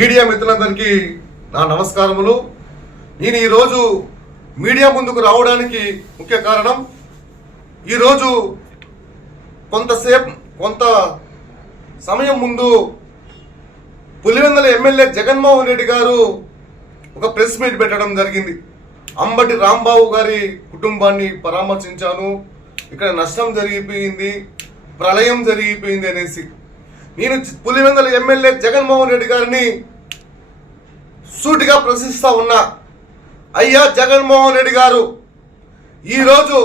Media మిత్రులందరికీ నా నమస్కారములు. నేను ఈరోజు మీడియా ముందుకు రావడానికి ముఖ్య కారణం ఈరోజు కొంతసేపు కొంత సమయం ముందు పులివెందుల ఎమ్మెల్యే జగన్మోహన్ రెడ్డి గారు ఒక ప్రెస్ మీట్ పెట్టడం జరిగింది. అంబటి రాంబాబు గారి కుటుంబాన్ని పరామర్శించాను. ఇక్కడ నష్టం జరిగిపోయింది ప్రళయం జరిగిపోయింది అనేసి. నేను పులివెందుల ఎమ్మెల్యే జగన్మోహన్ రెడ్డి గారిని సూటిగా ప్రశ్నిస్తూ ఉన్నా. అయ్యా జగన్మోహన్ రెడ్డి గారు ఈరోజు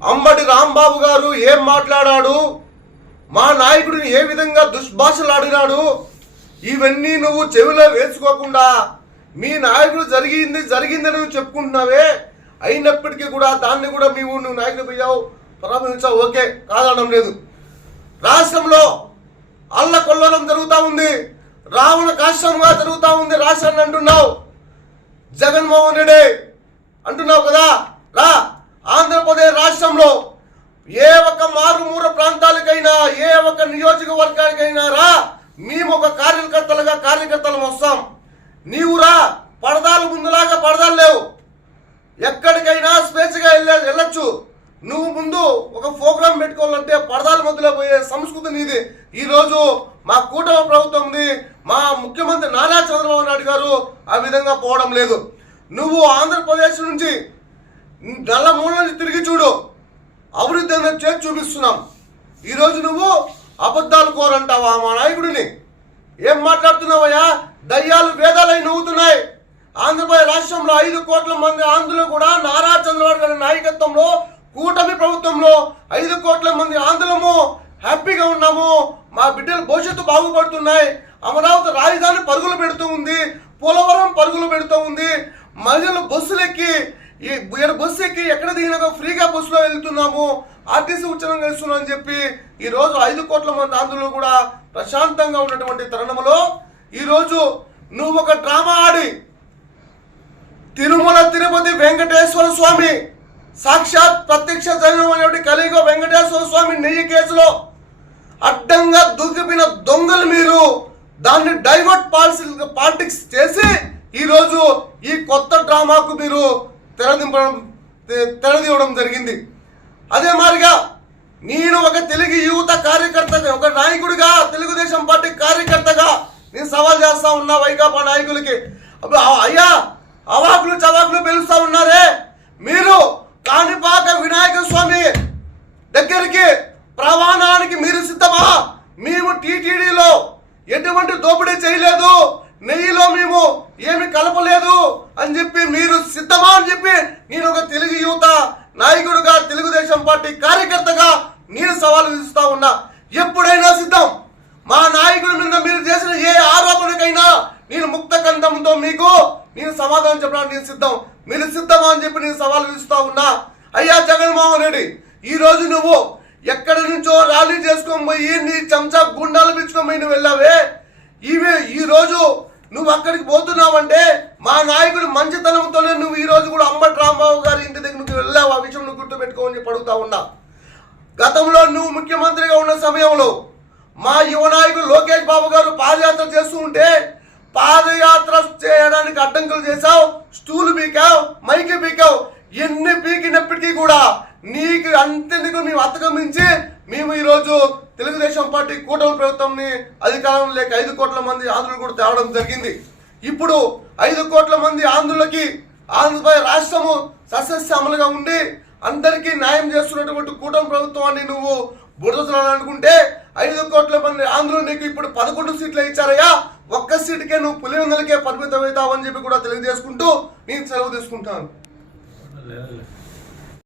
అంబటి రాంబాబు గారు ఏం మాట్లాడాడు? మా నాయకుడిని ఏ విధంగా దుష్భాషలు ఆడినాడు? ఇవన్నీ నువ్వు చెవిలో వేసుకోకుండా మీ నాయకుడు జరిగింది జరిగిందని నువ్వు చెప్పుకుంటున్నావే? అయినప్పటికీ కూడా దాన్ని కూడా మేము నువ్వు నాయకుడు పోయావు ప్రారంభించావు ఓకే కాదనడం లేదు. రాష్ట్రంలో అల్లకొల్లడం జరుగుతూ ఉంది. రావణ కాష్టంగా జరుగుతూ ఉంది రాష్ట్రాన్ని అంటున్నావు. జగన్మోహన్ రెడ్డి అంటున్నావు కదా? రా ఆంధ్రప్రదేశ్ రాష్ట్రంలో ఏ ఒక్క మారుమూర ప్రాంతాలకైనా ఏ ఒక్క నియోజకవర్గానికైనా రా మేము ఒక కార్యకర్తలుగా కార్యకర్తలు వస్తాం. నీవు రా పడదాలు ముందులాగా పడదాలు లేవు. ఎక్కడికైనా స్వేచ్ఛగా వెళ్ళ వెళ్ళొచ్చు. నువ్వు ముందు ఒక ప్రోగ్రామ్ పెట్టుకోవాలంటే పడదాల మధ్యలో పోయే సంస్కృతి నీది. ఈరోజు మా కూటమి ప్రభుత్వం ఉంది. మా ముఖ్యమంత్రి నారా చంద్రబాబు నాయుడు గారు ఆ విధంగా పోవడం లేదు. నువ్వు ఆంధ్రప్రదేశ్ నుంచి నల్ల మూల నుంచి తిరిగి చూడు. అభివృద్ధి అనేది చేసి చూపిస్తున్నాం. ఈరోజు నువ్వు అబద్ధాలు కోరంటావా మా నాయకుడిని? ఏం మాట్లాడుతున్నావయ్యా? దయ్యాలు వేదాలై నవ్వుతున్నాయి. ఆంధ్రప్రదేశ్ రాష్ట్రంలో ఐదు కోట్ల మంది ఆంధ్రులు కూడా నారా చంద్రబాబు గారి నాయకత్వంలో కూటమి ప్రభుత్వంలో ఐదు కోట్ల మంది ఆంధ్రము హ్యాపీగా ఉన్నాము. మా బిడ్డల భవిష్యత్తు బాగుపడుతున్నాయి. అమరావతి రాజధాని పరుగులు పెడుతూ ఉంది. పోలవరం పరుగులు పెడుతూ ఉంది. మహిళలు బస్సులు ఎక్కి ఈ బస్సు ఎక్కి ఎక్కడ దిగినా ఫ్రీగా బస్సులో వెళ్తున్నాము. ఆర్టీసీ ఉచ్చనం చేస్తున్నాం అని చెప్పి ఈ రోజు ఐదు కోట్ల మంది ఆంధ్రులు కూడా ప్రశాంతంగా ఉన్నటువంటి తరుణంలో ఈరోజు నువ్వు ఒక డ్రామా ఆడి తిరుమల తిరుపతి వెంకటేశ్వర స్వామి సాక్షాత్ ప్రత్యక్ష దైవమైనటువంటి కలిగ వెంకటేశ్వర స్వామి నెయ్యి కేసులో అడ్డంగా దూకిపిన దొంగలు మీరు దాన్ని డైవర్ట్ పాలసీ పాలిటిక్స్ చేసి ఈరోజు ఈ కొత్త డ్రామాకు మీరు తెరదింపడం తె- జరిగింది. అదే మారిగా నేను ఒక తెలుగు యువత కార్యకర్తగా ఒక నాయకుడిగా తెలుగుదేశం పార్టీ కార్యకర్తగా నేను సవాల్ చేస్తా ఉన్నా వైకాపా నాయకులకి. అయ్యా అవాకులు చవాకులు పిలుస్తా ఉన్నారే. మీరు కాణిపాక వినాయక స్వామి దగ్గరికి ప్రవాణానికి మీరు సిద్ధమా? మేము టీటీడీలో ఎటువంటి దోపిడీ చేయలేదు. నెయ్యిలో మేము ఏమి కలపలేదు అని చెప్పి మీరు సిద్ధమా అని చెప్పి నేను ఒక తెలుగు యువత నాయకుడుగా తెలుగుదేశం పార్టీ కార్యకర్తగా నేను సవాలు విధిస్తా ఉన్నా. ఎప్పుడైనా సిద్ధం? మా నాయకుడి మీద మీరు చేసిన ఏ ఆరోపణకైనా నేను ముక్త కంఠంతో మీకు నేను సమాధానం చెప్పడానికి నేను సిద్ధం. మీరు సిద్ధమా అని చెప్పి నేను సవాల్ విసుస్తా ఉన్నా? అయ్యా జగన్మోహన్ రెడ్డి ఈ రోజు నువ్వు ఎక్కడి నుంచో ర్యాలీ చేసుకొని పోయి నీ చెంచా గుండాలు పిచ్చుకొని పోయి నువ్వు వెళ్ళావే? ఇవి ఈ రోజు నువ్వు అక్కడికి పోతున్నావంటే మా నాయకుడు మంచితనంతోనే నువ్వు ఈ రోజు కూడా అంబటి రాంబాబు గారి ఇంటి నువ్వు వెళ్ళావు. ఆ విషయం నువ్వు గుర్తుపెట్టుకోమని చెప్పి అడుగుతా ఉన్నా. గతంలో నువ్వు ముఖ్యమంత్రిగా ఉన్న సమయంలో మా యువ నాయకుడు లోకేష్ బాబు గారు పాదయాత్ర చేస్తూ ఉంటే పాదయాత్ర చేయడానికి అడ్డంకులు చేశావు స్టూల్ పీకావు మైకి పీకావు ఎన్ని పీకినప్పటికీ కూడా నీకు అంతెందుకు నీవు అతగమించి మేము ఈరోజు తెలుగుదేశం పార్టీ కూటమి ప్రభుత్వంని అధికారం లేక ఐదు కోట్ల మంది ఆంధ్రులు కూడా తేవడం జరిగింది. ఇప్పుడు ఐదు కోట్ల మంది ఆంధ్రులకి ఆంధ్రప్రదేశ్ రాష్ట్రము సస్యశ్యామలుగా ఉండి అందరికీ న్యాయం చేస్తున్నటువంటి కూటమి ప్రభుత్వాన్ని నువ్వు బుడదలాలనుకుంటే ఐదు కోట్ల మంది ఆంధ్రులు నీకు ఇప్పుడు పదకొండు సీట్లు ఇచ్చారయ్యా. ఒక్క సీటుకే నువ్వు పులివెందులకే పరిమితం అవుతావని చెప్పి కూడా తెలియజేసుకుంటూ నేను సెలవు తీసుకుంటాను.